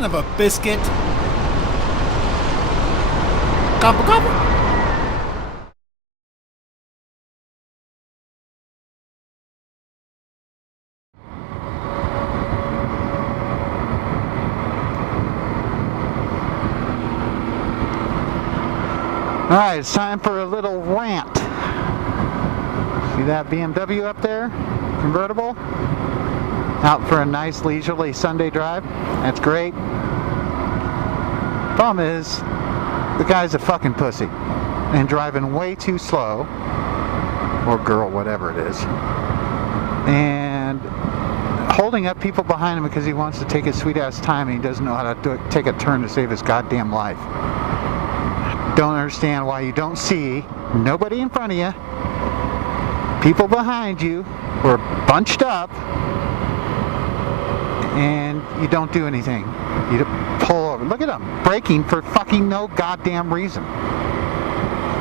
Son of a biscuit. Gobble gobble. Alright, it's time for a little rant. See that BMW up there? Convertible? Out for a nice leisurely Sunday drive. That's great. Problem is, the guy's a fucking pussy. And driving way too slow. Or girl, whatever it is. And holding up people behind him because he wants to take his sweet ass time and he doesn't know how to take a turn to save his goddamn life. Don't understand why you don't see nobody in front of you, people behind you who are bunched up, and you don't do anything. You pull over. Look at them braking for fucking no goddamn reason.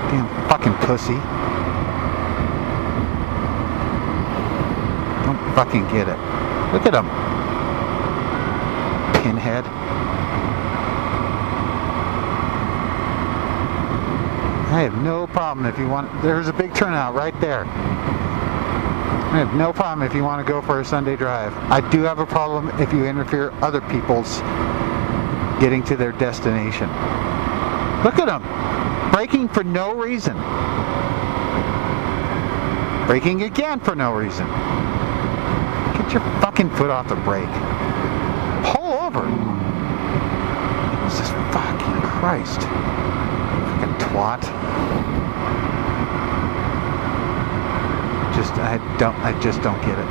Damn fucking pussy. Don't fucking get it. Look at them. Pinhead. I have no problem if you want. There's a big turnout right there. I have no problem if you want to go for a Sunday drive. I do have a problem if you interfere other people's getting to their destination. Look at them. Braking for no reason. Braking again for no reason. Get your fucking foot off the brake. Pull over. Jesus fucking Christ. Fucking twat. I just don't get it.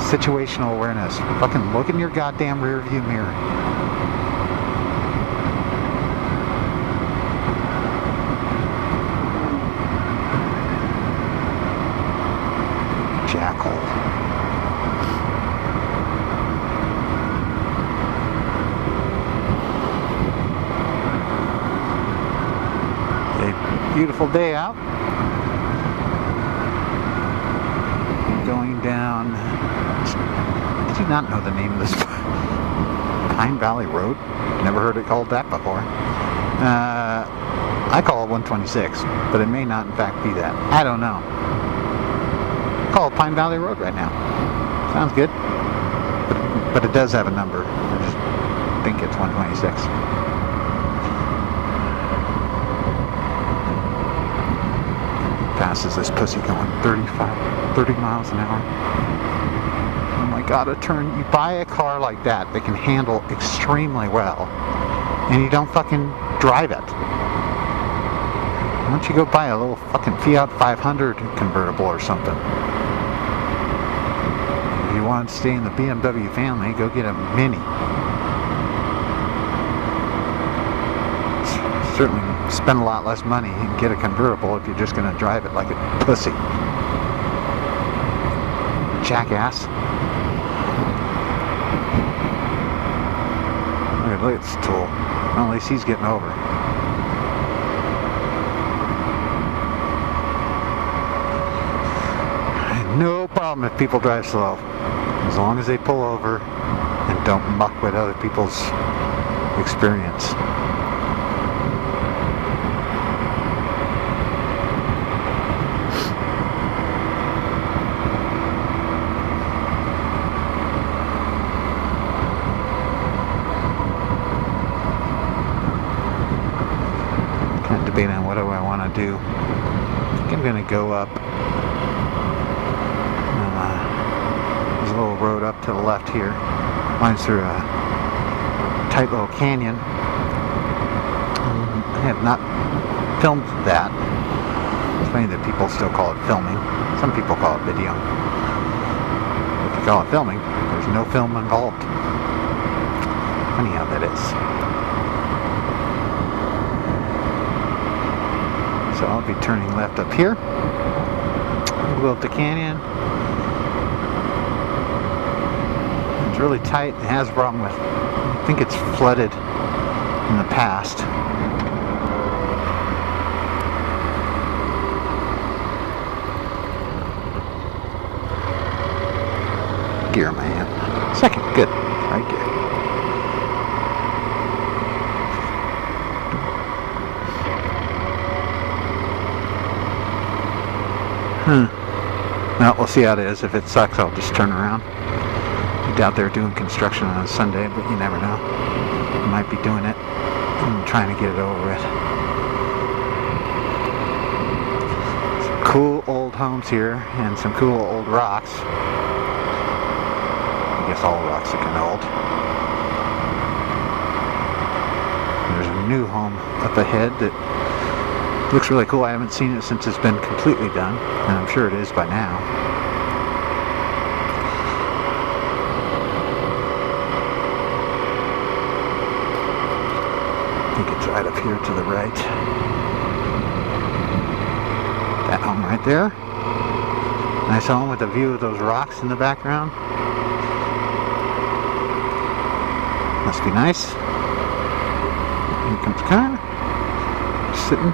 Situational awareness. Fucking look in your goddamn rear view mirror. Jackal. A beautiful day out. Going down. Did you not know the name of this? Pine Valley Road? Never heard it called that before. I call it 126, but it may not in fact be that. I don't know. Call it Pine Valley Road right now. Sounds good. But it does have a number. I just think it's 126. Fast as this pussy going 30 miles an hour. Oh my god, a turn. You buy a car like that that can handle extremely well and you don't fucking drive it. Why don't you go buy a little fucking Fiat 500 convertible or something? If you want to stay in the BMW family, go get a Mini. Certainly spend a lot less money and get a convertible if you're just going to drive it like a pussy. Jackass. Look at this tool. Well, at least he's getting over. I have no problem if people drive slow, as long as they pull over and don't muck with other people's experience. On what do I want to do. I think I'm going to go up. There's a little road up to the left here. Winds through a tight little canyon. I have not filmed that. It's funny that people still call it filming. Some people call it video. If you call it filming, there's no film involved. Funny how that is. So I'll be turning left up here. We'll go up the canyon. It's really tight. It has a problem with, I think it's flooded in the past. Gear, man. Second, good. Right gear. Well, we'll see how it is. If it sucks, I'll just turn around. I doubt they're doing construction on a Sunday, but you never know. They might be doing it and trying to get it over with. Some cool old homes here and some cool old rocks. I guess all rocks are kind of old. There's a new home up ahead that looks really cool. I haven't seen it since it's been completely done, and I'm sure it is by now. I think it's right up here to the right. That home right there. Nice home with a view of those rocks in the background. Must be nice. Here comes the car. Sitting.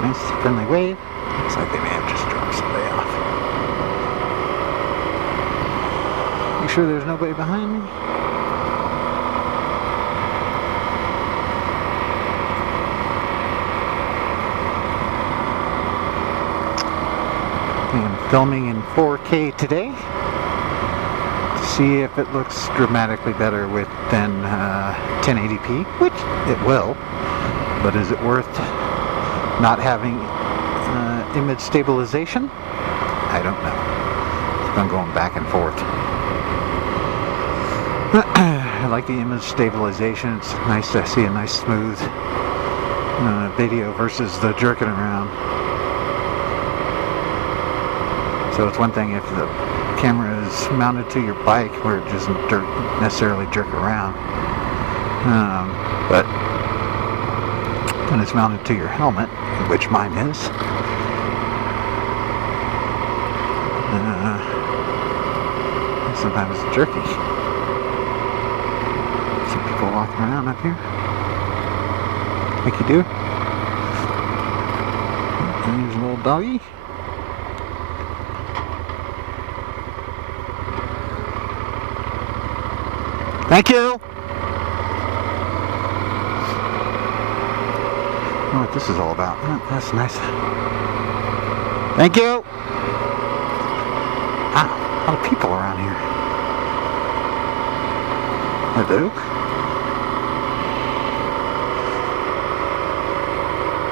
Nice friendly wave. Looks like they may have just dropped somebody off. Make sure there's nobody behind me. I am filming in 4K today to see if it looks dramatically better than 1080p, which it will. But is it worth not having image stabilization? I don't know. I'm going back and forth. I like the image stabilization. It's nice to see a nice smooth video versus the jerking around. So it's one thing if the camera is mounted to your bike where it doesn't necessarily jerk around, but when it's mounted to your helmet, which mine is, sometimes it's jerky. Some people walking around up here like you do. And there's a little doggy. Thank you! I don't know what this is all about. Oh, that's nice. Thank you! Wow, a lot of people around here. Hello?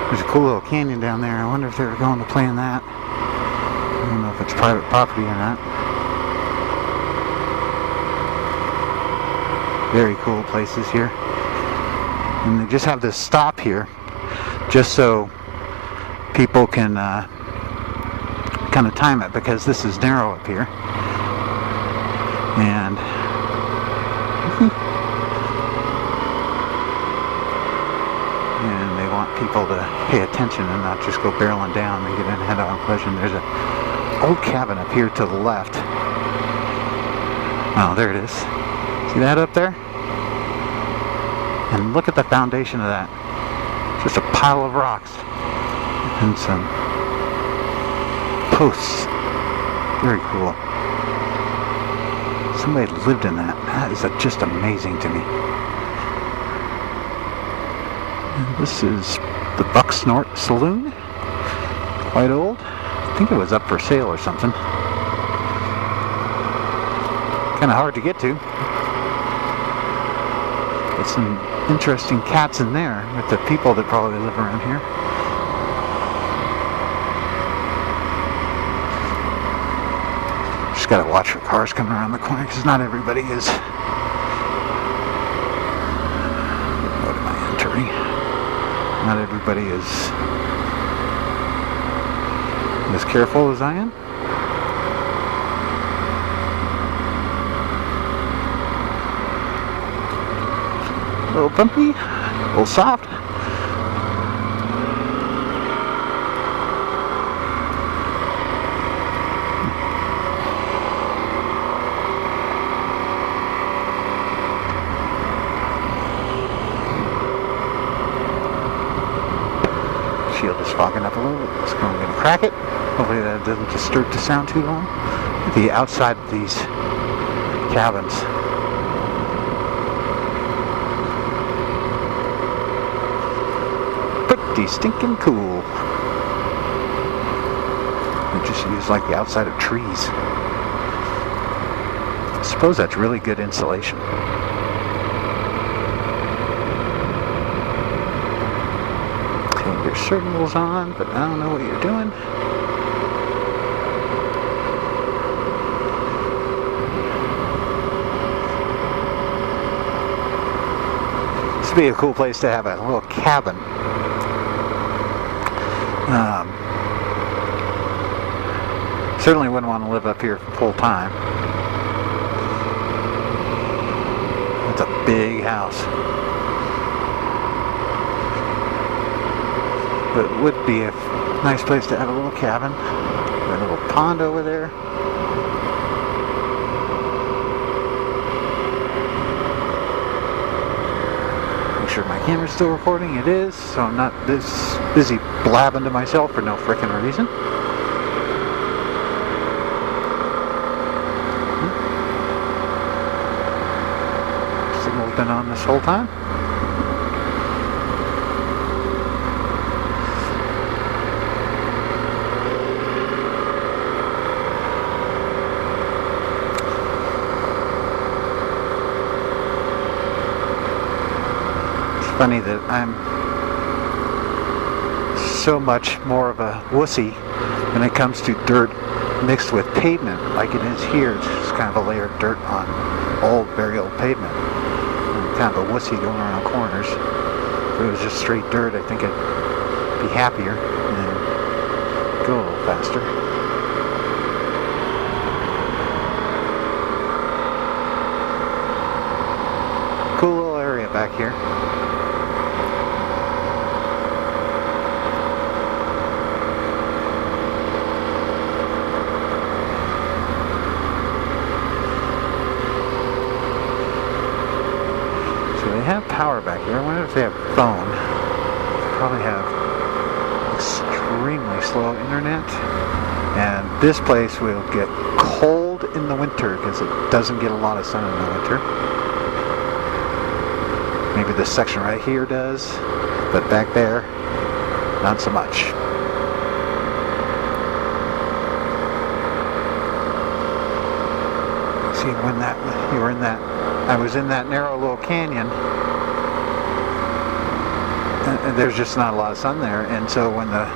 There's a cool little canyon down there. I wonder if they were going to play in that. I don't know if it's private property or not. Very cool places here. And they just have this stop here just so people can kind of time it, because this is narrow up here. And they want people to pay attention and not just go barreling down and get in a head-on collision. There's an old cabin up here to the left. Oh, there it is. See that up there? And look at the foundation of that. Just a pile of rocks and some posts. Very cool. Somebody lived in that. That is just amazing to me. And this is the Buck Snort Saloon. Quite old. I think it was up for sale or something. Kind of hard to get to. But some interesting cats in there with the people that probably live around here. Just gotta watch for cars coming around the corner because not everybody is. What am I entering? Not everybody is as careful as I am. A little bumpy, a little soft. Shield is fogging up a little bit. Let's go and crack it. Hopefully that doesn't disturb the sound too long. The outside of these cabins. Pretty stinking cool. You just use like the outside of trees. I suppose that's really good insulation. Okay, your signal's on, but I don't know what you're doing. This would be a cool place to have a little cabin. Certainly wouldn't want to live up here full time. It's a big house. But it would be a nice place to have a little cabin. A little pond over there. Make sure my camera's still recording. It is, so I'm not this busy blabbing to myself for no frickin' reason. Signal's been on this whole time. It's funny that I'm so much more of a wussy when it comes to dirt mixed with pavement like it is here. It's just kind of a layer of dirt on old, very old pavement. I'm kind of a wussy going around corners. If it was just straight dirt, I think I'd be happier and go a little faster. Cool little area back here. They have power back here. I wonder if they have phone. They probably have extremely slow internet. And this place will get cold in the winter because it doesn't get a lot of sun in the winter. Maybe this section right here does, but back there, not so much. See, when you were in that, I was in that narrow little canyon, and there's just not a lot of sun there, and so when the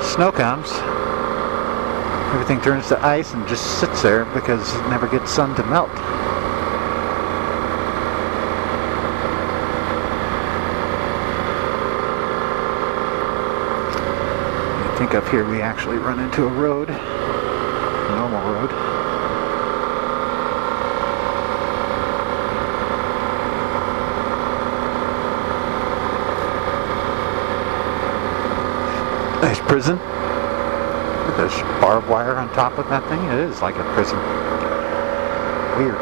snow comes, everything turns to ice and just sits there because it never gets sun to melt. I think up here we actually run into a road, a normal road. Nice prison. There's barbed wire on top of that thing. It is like a prison. Weird.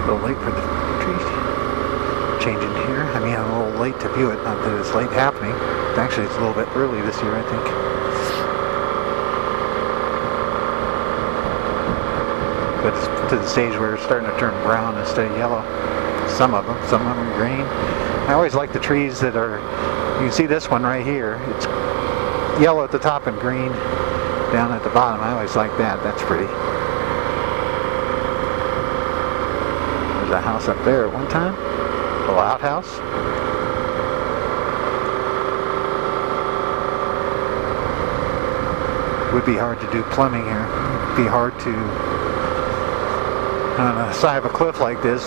A little late for the trees changing here. I mean, I'm a little late to view it. Not that it's late happening. Actually, it's a little bit early this year, I think. But it's to the stage where it's starting to turn brown instead of yellow. Some of them green. I always like the trees that are, you can see this one right here. It's yellow at the top and green down at the bottom. I always like that. That's pretty. There's a house up there at one time. A little outhouse. It would be hard to do plumbing here. It would be hard to, on the side of a cliff like this,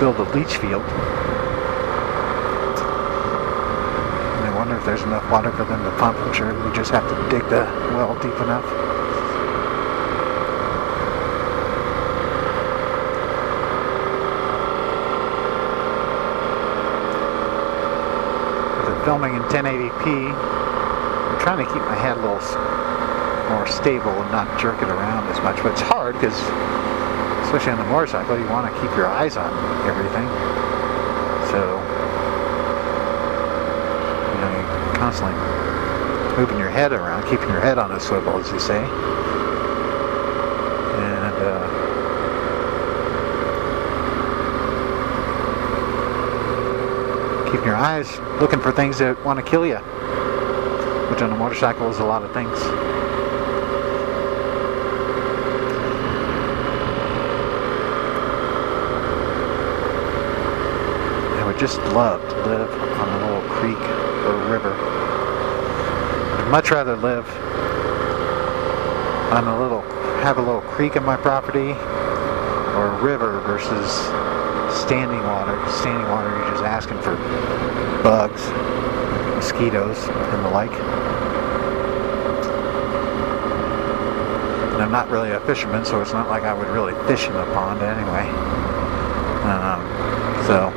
build a leach field. And I wonder if there's enough water for them to pump. I'm sure we just have to dig the well deep enough. filming in 1080p. I'm trying to keep my head a little more stable and not jerk it around as much, but it's hard because, especially on the motorcycle, you want to keep your eyes on everything. So, you know, you're constantly moving your head around, keeping your head on a swivel, as you say. And keeping your eyes looking for things that want to kill you, which on a motorcycle is a lot of things. I would just love to live on a little creek or river. I'd much rather live on have a little creek in my property or a river versus standing water. Standing water, you're just asking for bugs, mosquitoes, and the like. And I'm not really a fisherman, so it's not like I would really fish in the pond anyway. So,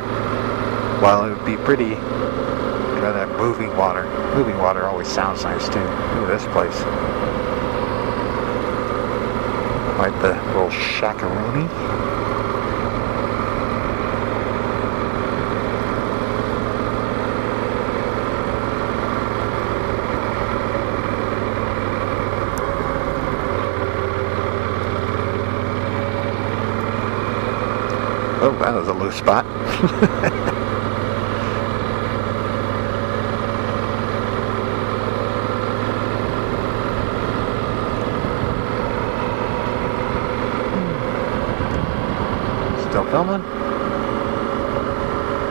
while it would be pretty, I'd rather have moving water. Moving water always sounds nice too. Look at this place. Quite the little shakaroni. Oh, that was a loose spot. Still filming.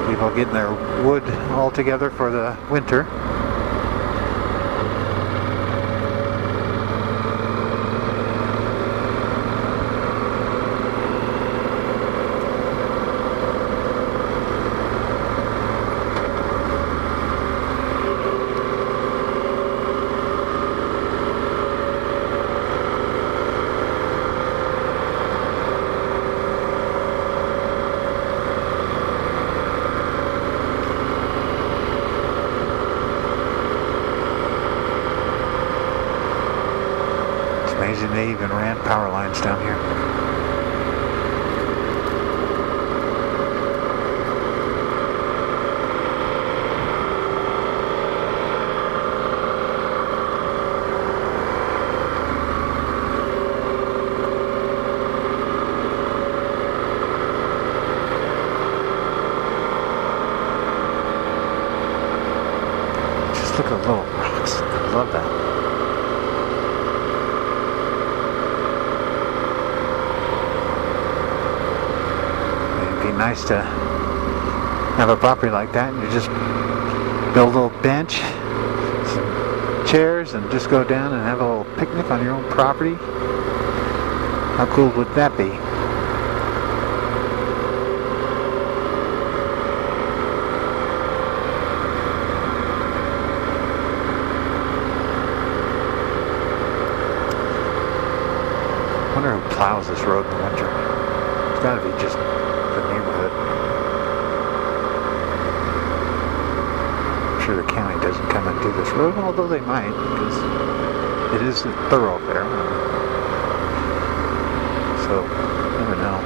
People getting their wood all together for the winter. Amazing they even ran power lines down here. Just look at the little rocks. I love that. Nice to have a property like that, and you just build a little bench, some chairs, and just go down and have a little picnic on your own property. How cool would that be? I wonder who plows this road in the winter. It's got to be just the neighborhood. I'm sure the county doesn't come and do this road, although they might, because it is a thoroughfare. So, never know.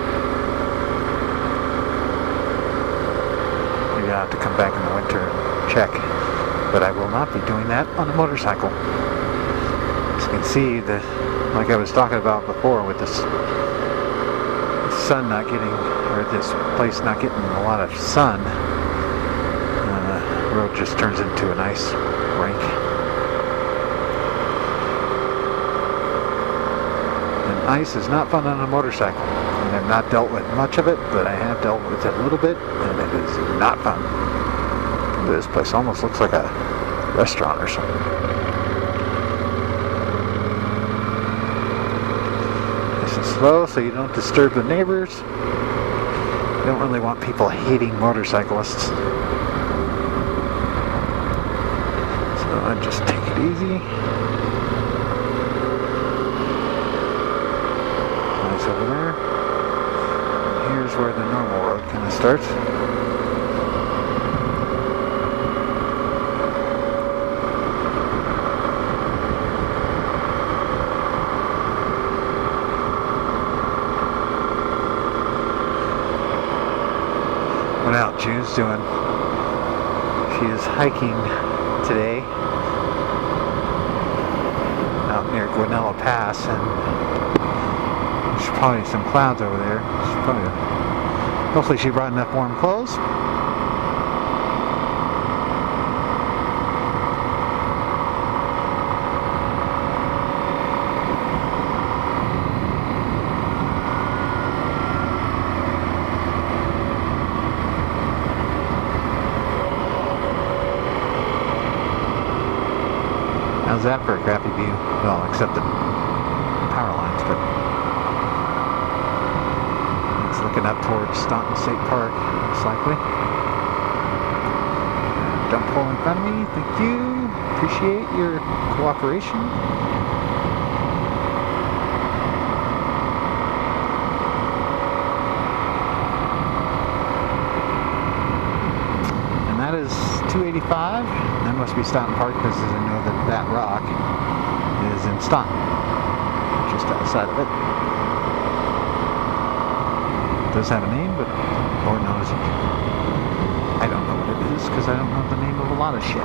Maybe I'll have to come back in the winter and check. But I will not be doing that on a motorcycle. As you can see, like I was talking about before, with this sun not getting, or this place not getting a lot of sun, the road just turns into an ice rink. And ice is not fun on a motorcycle. And I've not dealt with much of it, but I have dealt with it a little bit, and it is not fun. This place almost looks like a restaurant or something. Nice and slow so you don't disturb the neighbors. You don't really want people hating motorcyclists. So I just take it easy. Nice over there. And here's where the normal road kind of starts. June's doing. She is hiking today out near Guanella Pass, and there's probably some clouds over there. Hopefully she brought enough warm clothes. How's that for a crappy view? Well, except the power lines, but it's looking up towards Staunton State Park, most likely. Don't pull in front of me, thank you. Appreciate your cooperation. And that is 285. That must be Staunton Park because I know that rock is in Staunton, just outside of it. It does have a name, but Lord knows I don't know what it is because I don't know the name of a lot of shit.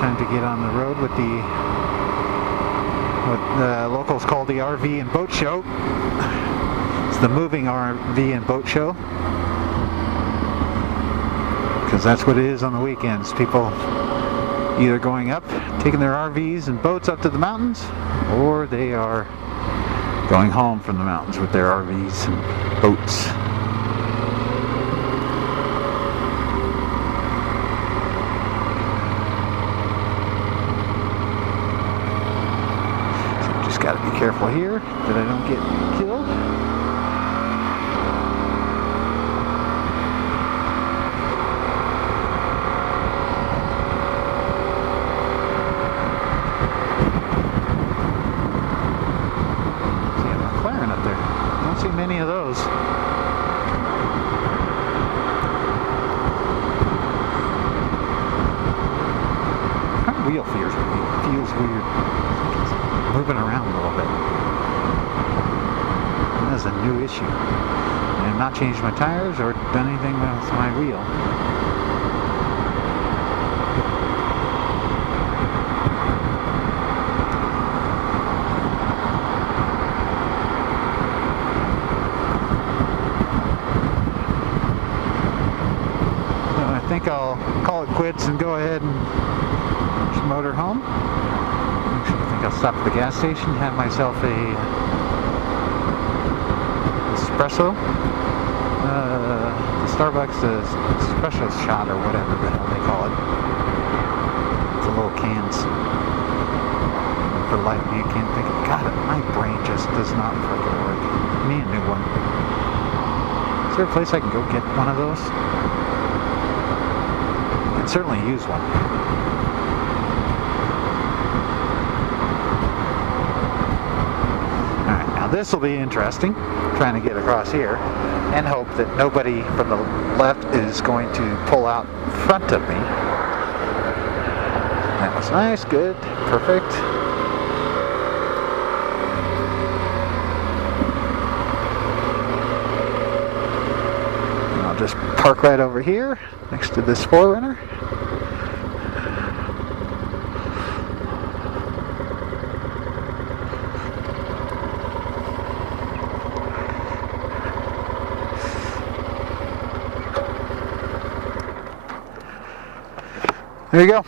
Time to get on the road with what the locals call the RV and boat show. It's the moving RV and boat show, because that's what it is on the weekends. People either going up, taking their RVs and boats up to the mountains, or they are going home from the mountains with their RVs and boats. Got to be careful here that I don't get killed. See a McLaren up there. Don't see many of those. Front wheel feels weird. Moving around a little bit. And that's a new issue. I have not changed my tires or done anything with my wheel. So I think I'll call it quits and go ahead and just motor home. I'll stop at the gas station, have myself a espresso. The Starbucks espresso shot or whatever the hell they call it. It's a little cans. For life of me, you can't think of. God, my brain just does not fucking work. I need a new one. Is there a place I can go get one of those? I can certainly use one. This will be interesting, trying to get across here, and hope that nobody from the left is going to pull out in front of me. That was nice, good, perfect. And I'll just park right over here, next to this 4Runner. There you go.